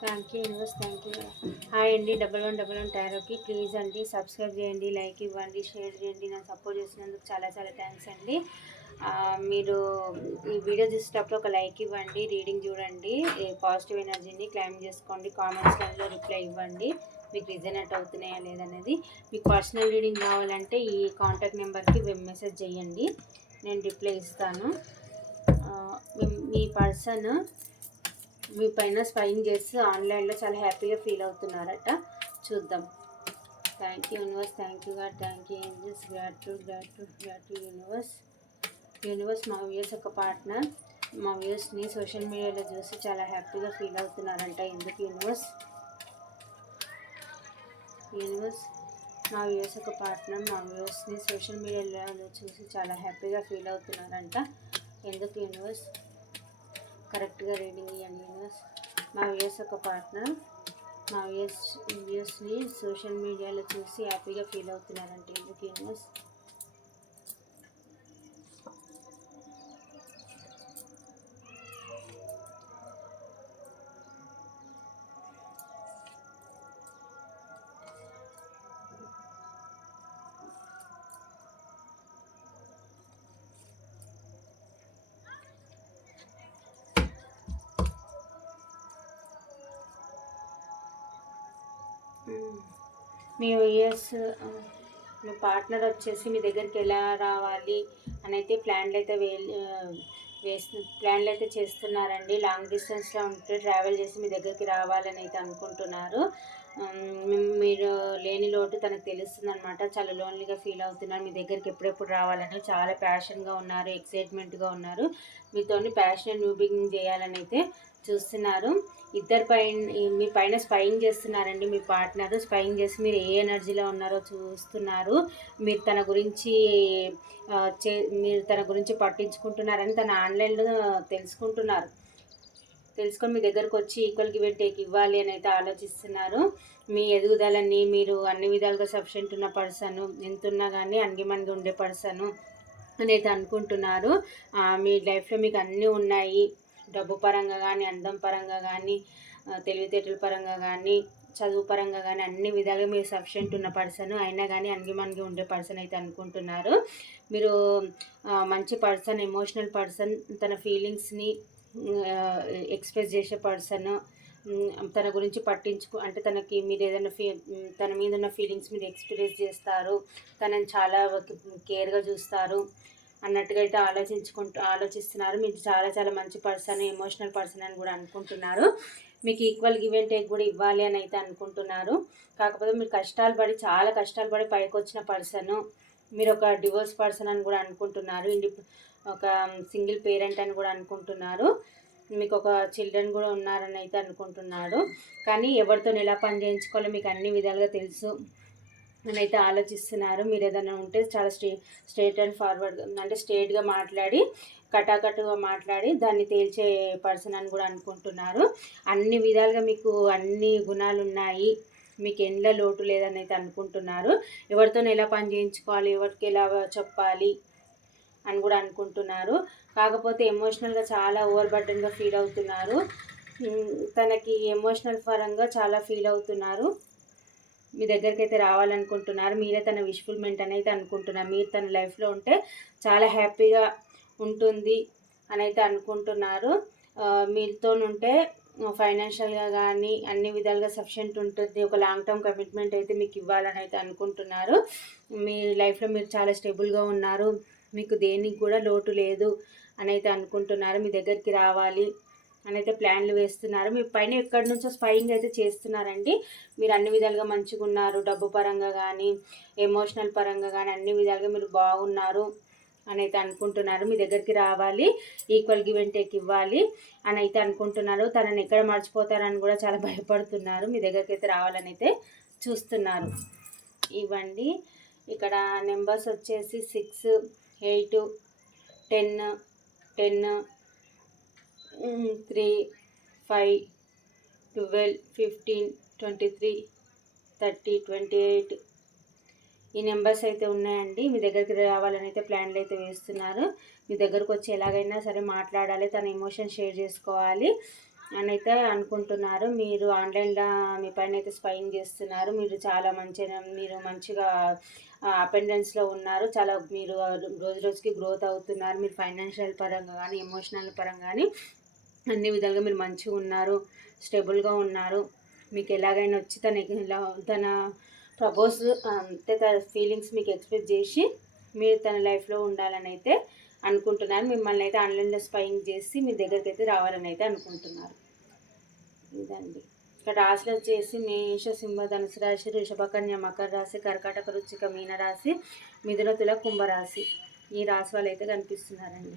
Thank you universe thank you. Hi అండి double one double one టైరోకి. Please అండి subscribe చేయండి లైక్ ఇవ్వండి షేర్ చేయండి నాకు సపోర్ట్ చేసినందుకు చాలా చాలా థ్యాంక్స్ అండి. మీరు ఈ వీడియో చూసేటప్పుడు ఒక లైక్ ఇవ్వండి రీడింగ్ చూడండి పాజిటివ్ ఎనర్జీని క్లైమ్ చేసుకోండి కామెంట్స్లలో రిప్లై ఇవ్వండి మీకు రిజనేట్ అవుతున్నాయా లేదనేది మీకు పర్సనల్ రీడింగ్ కావాలంటే ఈ కాంటాక్ట్ నెంబర్కి మెసేజ్ చేయండి నేను రిప్లై ఇస్తాను. మీ పర్సన్ మీ పైన స్పైన్ చేసి ఆన్లైన్లో చాలా హ్యాపీగా ఫీల్ అవుతున్నారట. చూద్దాం. Thank you universe thank you God thank you angels. Gratitude gratitude universe. Universe మా వ్యూస్ ఒక పార్ట్నర్. మా వ్యూస్ని సోషల్ మీడియాలో చూసి చాలా హ్యాపీగా ఫీల్ అవుతున్నారంట ఎందుకు యూనివర్స్? యూనివర్స్ మా వ్యూస్ ఒక పార్ట్నర్. మా వ్యూస్ని సోషల్ మీడియాలో చూసి చాలా హ్యాపీగా ఫీల్ అవుతున్నారంట. ఎందుకు యూనివర్స్? కరెక్ట్గా రీడింగ్ ఇవ్వండి యూనివర్స్. మా వ్యూస్ ఒక పార్ట్నర్. మా వ్యూస్ వ్యూస్ని సోషల్ మీడియాలో చూసి హ్యాపీగా ఫీల్ అవుతున్నారంటే ఎందుకు యూనివర్స్? మీ ఇయర్స్ మీ పార్ట్నర్ వచ్చేసి మీ దగ్గరికి ఎలా రావాలి అని అయితే ప్లాన్లు అయితే వే వేస్తు ప్లాన్లు అయితే చేస్తున్నారండి. లాంగ్ డిస్టెన్స్లో ఉంటే ట్రావెల్ చేసి మీ దగ్గరికి రావాలని అయితే అనుకుంటున్నారు. మీరు లేని లోటు తనకు తెలుస్తుంది అనమాట చాలా లోన్లీగా ఫీల్ అవుతున్నారు. మీ దగ్గరికి ఎప్పుడెప్పుడు రావాలని చాలా ప్యాషన్గా ఉన్నారు ఎక్సైట్మెంట్గా ఉన్నారు. మీతోని ప్యాషన్ న్యూ చేయాలని అయితే చూస్తున్నారు. ఇద్దరు పైన మీ పైన స్పైయింగ్ చేస్తున్నారండి మీ పార్ట్నర్. స్పైయింగ్ చేసి మీరు ఏ ఎనర్జీలో ఉన్నారో చూస్తున్నారు. మీరు తన గురించి చే మీరు తన గురించి పట్టించుకుంటున్నారని తన ఆన్లైన్లో తెలుసుకుంటున్నారు. తెలుసుకొని మీ దగ్గరకు వచ్చి ఈక్వల్ గివ్ అండ్ టేక్ ఇవ్వాలి అని అయితే ఆలోచిస్తున్నారు. మీ ఎదుగుదలని మీరు అన్ని విధాలుగా సఫిషియెంట్ ఉన్న పర్సన్ ఎంతున్నా కానీ అంగిమనిగి ఉండే పర్సన్ అని అయితే అనుకుంటున్నారు. మీ లైఫ్లో మీకు అన్నీ ఉన్నాయి. డబ్బు పరంగా కానీ అందం పరంగా కానీ తెలివితేటల పరంగా కానీ చదువు పరంగా కానీ అన్ని విధాలుగా మీరు సఫిషియెంట్ ఉన్న పర్సన్ అయినా కానీ అంగిమనిగి ఉండే పర్సన్ అయితే అనుకుంటున్నారు. మీరు మంచి పర్సన్ ఎమోషనల్ పర్సన్ తన ఫీలింగ్స్ని ఎక్స్ప్రెస్ చేసే పర్సన్ తన గురించి పట్టించుకు అంటే తనకి మీరు ఏదైనా ఫీ తన మీద ఉన్న ఫీలింగ్స్ మీరు ఎక్స్ప్రెస్ చేస్తారు. తనని చాలా కేర్గా చూస్తారు. అన్నట్టుగా అయితే ఆలోచించుకుంటూ ఆలోచిస్తున్నారు. మీరు చాలా చాలా మంచి పర్సన్ ఎమోషనల్ పర్సన్ అని కూడా అనుకుంటున్నారు. మీకు ఈక్వల్ గివ్ అండ్ టేక్ కూడా ఇవ్వాలి అని అయితే అనుకుంటున్నారు. కాకపోతే మీరు కష్టాలు పడి చాలా కష్టాలు పడి పైకి వచ్చిన పర్సన్ మీరు ఒక డివోర్స్ పర్సన్ అని కూడా అనుకుంటున్నారు. ఇండి ఒక సింగిల్ పేరెంట్ అని కూడా అనుకుంటున్నారు. మీకు ఒక చిల్డ్రన్ కూడా ఉన్నారని అయితే అనుకుంటున్నాడు. కానీ ఎవరితో ఎలా పని చేయించుకోవాలో మీకు అన్ని విధాలుగా తెలుసు అని అయితే ఆలోచిస్తున్నారు. మీరు ఏదైనా ఉంటే చాలా స్ట్రే స్ట్రేట్ అండ్ ఫార్వర్డ్ అంటే స్ట్రేట్గా మాట్లాడి కటాకటుగా మాట్లాడి దాన్ని తేల్చే పర్సన్ అని కూడా అనుకుంటున్నారు. అన్ని విధాలుగా మీకు అన్ని గుణాలు ఉన్నాయి. మీకు ఎండ్ల లోటు లేదని అయితే అనుకుంటున్నారు. ఎవరితో ఎలా పని చేయించుకోవాలి? ఎవరికి ఎలా చెప్పాలి? అని కూడా అనుకుంటున్నారు. కాకపోతే ఎమోషనల్గా చాలా ఓవర్ బర్డన్గా ఫీల్ అవుతున్నారు. తనకి ఎమోషనల్ పరంగా చాలా ఫీల్ అవుతున్నారు. మీ దగ్గరికి అయితే రావాలనుకుంటున్నారు. మీరే తన విష్ఫుల్మెంట్ అని అనుకుంటున్నారు. మీరు తన లైఫ్లో ఉంటే చాలా హ్యాపీగా ఉంటుంది అని అయితే అనుకుంటున్నారు. మీతో ఉంటే ఫైనాన్షియల్గా కానీ అన్ని విధాలుగా సఫిషియంట్ ఉంటుంది. ఒక లాంగ్ టర్మ్ కమిట్మెంట్ అయితే మీకు ఇవ్వాలని అయితే అనుకుంటున్నారు. మీ లైఫ్లో మీరు చాలా స్టేబుల్గా ఉన్నారు. మీకు దేనికి కూడా లోటు లేదు అని అయితే అనుకుంటున్నారు. మీ దగ్గరికి రావాలి అని అయితే ప్లాన్లు వేస్తున్నారు. మీ పైన ఎక్కడి నుంచో స్పైయింగ్ అయితే చేస్తున్నారండి. మీరు అన్ని విధాలుగా మంచిగా ఉన్నారు. డబ్బు పరంగా కానీ ఎమోషనల్ పరంగా కానీ అన్ని విధాలుగా మీరు బాగున్నారు అని అయితే అనుకుంటున్నారు. మీ దగ్గరికి రావాలి. ఈక్వల్ గివ్ అండ్ టేక్ ఇవ్వాలి అని అయితే అనుకుంటున్నారు. తనని ఎక్కడ మర్చిపోతారని కూడా చాలా భయపడుతున్నారు. మీ దగ్గరికి అయితే రావాలని అయితే చూస్తున్నారు. ఇవ్వండి. ఇక్కడ నెంబర్స్ వచ్చేసి six eight ten ten three five twelve fifteen twenty three thirty twenty eight ఈ నెంబర్స్ అయితే ఉన్నాయండి. మీ దగ్గరికి రావాలని అయితే ప్లాన్లు అయితే వేస్తున్నారు. మీ దగ్గరకు వచ్చి ఎలాగైనా సరే మాట్లాడాలి తన ఎమోషన్ షేర్ చేసుకోవాలి. అని అయితే అనుకుంటున్నారు. మీరు ఆన్లైన్లో మీ పైన అయితే స్పైన్ చేస్తున్నారు. మీరు చాలా మంచిగా మీరు మంచిగా అపెండెన్స్లో ఉన్నారు. చాలా మీరు రోజు రోజుకి గ్రోత్ అవుతున్నారు. మీరు ఫైనాన్షియల్ పరంగా కానీ ఎమోషనల్ పరంగా కానీ అన్ని విధాలుగా మీరు మంచిగా ఉన్నారు. స్టేబుల్గా ఉన్నారు. మీకు ఎలాగైనా వచ్చి తన తన ప్రపోజ్ అంటే తన ఫీలింగ్స్ మీకు ఎక్స్ప్రెస్ చేసి మీరు తన లైఫ్లో ఉండాలని అయితే అనుకుంటున్నారు. మిమ్మల్ని అయితే ఆన్లైన్లో స్పైయింగ్ చేసి మీ దగ్గరికి అయితే రావాలని అయితే అనుకుంటున్నారు. ఇదండి. ఇక్కడ రాశులు వచ్చేసి మేష సింహ ధనుసు రాశి వృషభకన్య మకర రాశి కర్కాటక రుచిక మీన రాశి మిథున తుల కుంభరాశి ఈ రాశి వాళ్ళు అయితే కనిపిస్తున్నారండి.